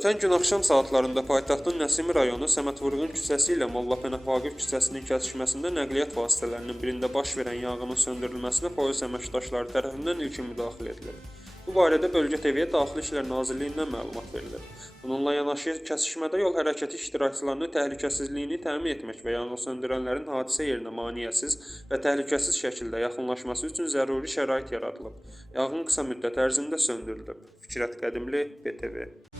Ötən gün axşam saatlarında paytaxtın Nəsimi rayonu Səməd Vurğun küçəsi ilə Molla Pənah Vaqif küçəsinin kəsişməsində nəqliyyat vasitələrinin birində baş verən yanğının söndürülməsinə polis əməkdaşları tərəfindən ilkin müdaxilə edilib. Bu barədə Bölgə TV-yə Daxili İşlər Nazirliyindən məlumat verilib. Bununla yanaşı kəsişmədə yol hərəkəti iştirakçılarının təhlükəsizliyini təmin etmək və yanğın söndürənlərin hadisə yerinə maneəsiz və təhlükəsiz şəkildə yaxınlaşması üçün zəruri şərait yaradılıb. Yanğın qısa müddət ərzində söndürülüb. Fikrət Qədimli, BTV.